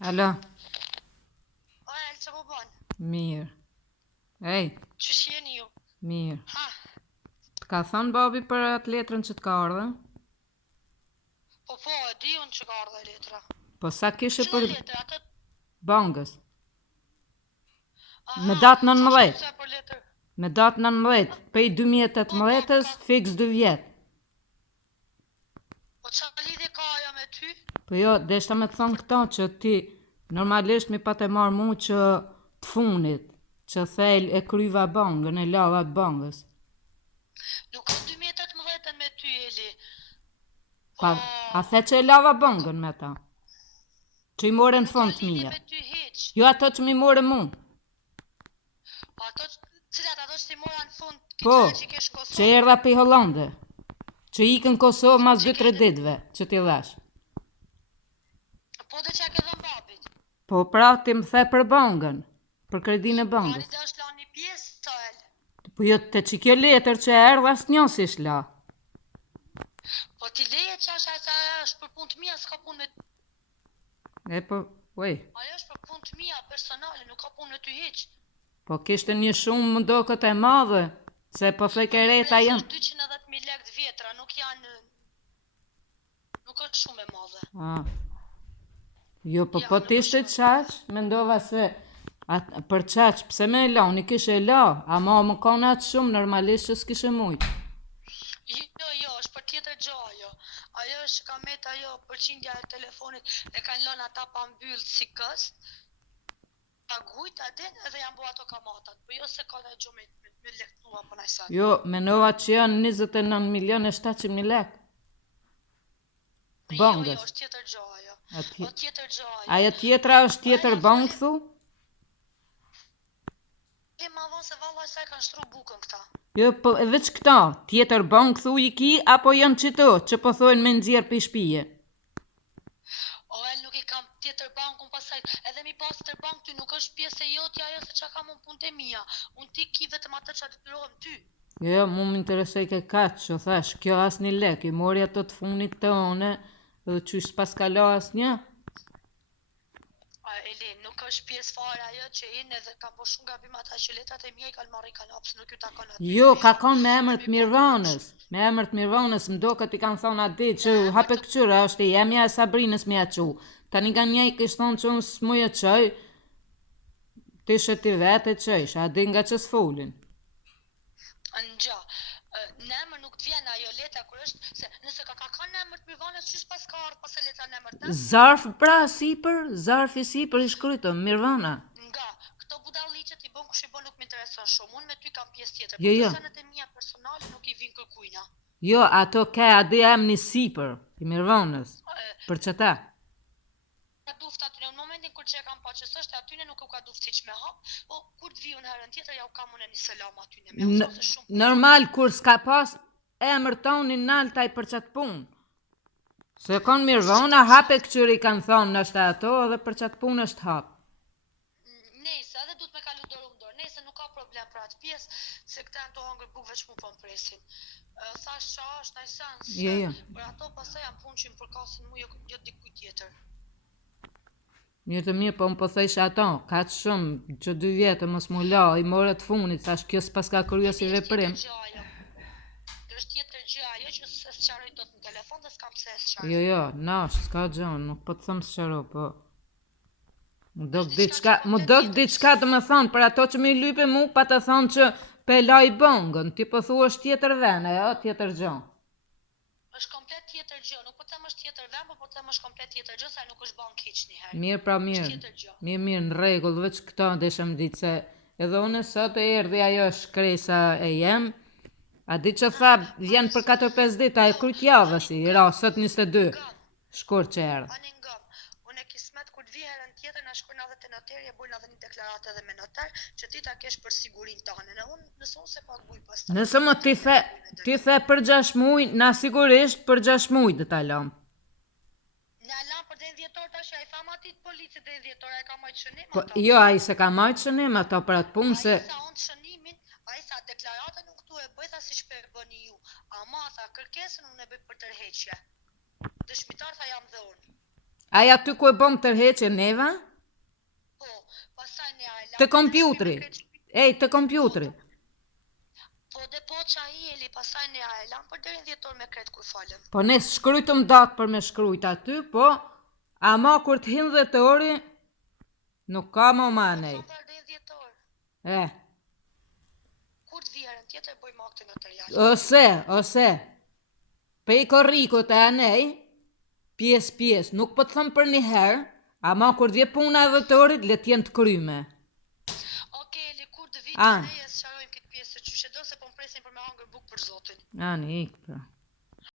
Alo, Ora, çfarë po bën? mirë. Ej, Ç'sh jeni ju? mirë. Ha, Të ka thënë babi për atë letrën që të ka ardhur? po, e di unë që ka ardhe letra. Po sa kishe Ç'na për letra, atë... bangës? Aha, Me datë sa 19. shtu për letër? Me datë 19, pej Po, 2018-ës, fix 2 vjetë. po ç'a lidhje ka ajo me ty? Po jo, deshta me të thonë këta që ti normalisht mi pa të marrë mu që të funit, që thel e kryva bangën, e lava të bangës. Nuk ka 2018 me ty, Eli. Pa, a the që e lava bangën me ta? Që i more në Nuk ka fond të lidhje mija. me ty hiç. Jo ato që mi more mu. Po cilat ato që ti mora në fund, Po, këtyre që i kesh që Kosovë? erdha pi Hollande. Që ikën Kosovë mas Që 2-3 ditëve, që t'i dhash. Po dhe që ke dhënë babit? Po pra ti më the për bangën, për kredinë e bangës. Tani do është la një pjesë, Soel. Po jo të që kjo letër që erdha së një si shla. Po ti leje që është për punë të mia, s'ka punë me... E po, oj, Ajo është për punë të mia personale, nuk ka punë me ty hiç. po kishte një shumë më do këtë e madhe, se po thej ke reta janë. 210.000 lekë të vjetra, nuk janë... Nuk është shumë e madhe. Ah. Jo, po Ja, po nuk t'ishte është qaq, mendova se për qaq, pse me e la, unë i kishe e la, ama më kanë atë shumë, normalisht që s'kishe mujt. Jo, është për tjetër gjë ajo. Ajo është ka met ajo përqindja e telefonit e kanë lënë ata pa mbyll si këst. Pagujt atin edhe janë bu ato kamatat. Po jo se ka dhe gjë me lektua për najsa. Jo, mendova që janë 29.700.000 lekë. Bangës. Jo, është tjetër gjë ajo. Atje- O tjetër gjë ajo. Ajo tjetra është tjetër bankë, thu? E ma vonë se valla sa e kanë shtru bukën këta. Jo, po e veç këta, tjetër bankë, thu i ki, apo janë qëto, që po thojnë me nëzjerë për shpije? O e nuk i kam tjetër bankun pasaj, edhe mi pas tjetër bank ty nuk është pjesë e jotja ajo se qa kam unë punë të mija. Unë ti ki vetëm atë që detyrohem ty. Jo, mu më interesoj ke katë, që thash, kjo as një lek, i mori ato të funit të one, edhe qysh s'pas ka la as një. Eli, nuk është pjesë fare ajo që inë edhe kam po shumë gabim ata që letrat e mija i kanë marrë i kanë hapsë, nuk ju takon aty. Jo, ka kanë me emër të Mirvanës, me emër të Mirvanës, më do këtë i kanë thonë atë ditë që hape këqyra, është i emja e Sabrinës me aqu. Tani nga një i kishtë thonë që unë s'muja qëj, ti shë ti vete qëjsh, a di nga që s'folin. Në gjë, në emër nuk të vjen ajo letra kur është, se nëse ka kanë në emër të Mirvanës, qysh pas ka ardhë pas e letra në emër të? Zarf pra sipër, zarfi sipër i shkryto, Mirvana. Nga, këto budalliqet i bën kush i bën nuk më intereson shumë, unë me ty kam pjesë tjetër, Jo, po jo. personet e mia personale nuk i vin kërkujna. Jo, ato ke adi emni sipër, i Mirvanës, për qëta. Ka duft aty në momentin kur që e kam pa që s'është atyne nuk u ka duft siç me hap, po kur të viju në herën tjetër ja u kam unë një selam atyne me ose shumë. Normal, kur s'ka pas emër tonë i naltaj për qatë punë. Se konë Mirvana, hape këqyri kanë thonë nështë ato, edhe për qatë punë është hapë. Nese, edhe duhet me kalu dorë më dorë. Nese nuk ka problem për atë pjesë, se këta janë të hongër bukë veç mu po më presin. Thash qa është ai sens, Jo. për ato pasaj janë punë që më përkasin mu jo dikuj tjetër. Mirë të mirë, po më po thejsh ato, ka të shumë, që 2 vjetë mos mu la, i more të funit, thash kjo s'pas ka kryo si veprim. Është tjetër gjë ajo që se sqaroj dot në telefon dhe s'kam pse sqaroj. Jo, nash, s'ka gjën, nuk po të thëmë s'qaro, po. Mu do diçka të më thonë, për ato që mi lype mu, pa të thonë që pe la i bongën, ti po thu është tjetër vene, jo, tjetër gjën. Është komplet tjetër gjë, nuk po them është tjetër vend, po them është komplet tjetër gjë, sa nuk është bank hiç një herë. Mirë pra mirë, mirë, në regull, veç këta desha më ditë se edhe unë sot e erdi ajo shkresa e jem, a di që tha vjen për 4-5 ditë, a e kryt javë si, ra, sot 22, shkur që erdhë. Ani ngëm, unë e kismet kur të vi herën tjetër na shkojnë edhe te noteri e bojnë edhe një deklaratë edhe me notar, që ti ta kesh për sigurinë tane. Në unë nëse unë se paguaj pastaj. Nëse më ti the për 6 muj, na sigurisht për 6 muj dhe ta lam. Na lam për 10 dhjetor tash, ai fama ti të policit 10 dhjetor, ai ka marrë shënim Po, ato. jo, ai se ka marrë shënim ato për atë punë se... Ai sa unë shënimin, ai sa deklaratën nuk tu e bëj tha siç për bëni ju. Ama tha kërkesën unë e bëj për tërheqje. Dëshmitar tha jam dhe unë. Aja ty ku e bëm tërheqje neva? Po, pastaj ne ajla. Të kompjutri. Ej, të kompjutri. Po dhe po që a i Eli, pastaj ne ajla, për deri 10 orë me kret kur falem. Po ne shkrytëm datë për me shkrujt aty, po ama kur të hinë 10 ori, nuk ka më manej. Po për deri 10 orë. Kur të vjerën tjetër bëjmë aktin notarial. Ose, pe i korrikut e anej, pjesë, nuk po të thëmë për një herë, ama kur të vje puna e 10 orit, le t'jen të kryme. Oke, Eli, kur të vitë ne e së qarojmë këtë pjesë të qyshe do, se po më presin për me hangër bukë për zotin. Ani, ikë, pra.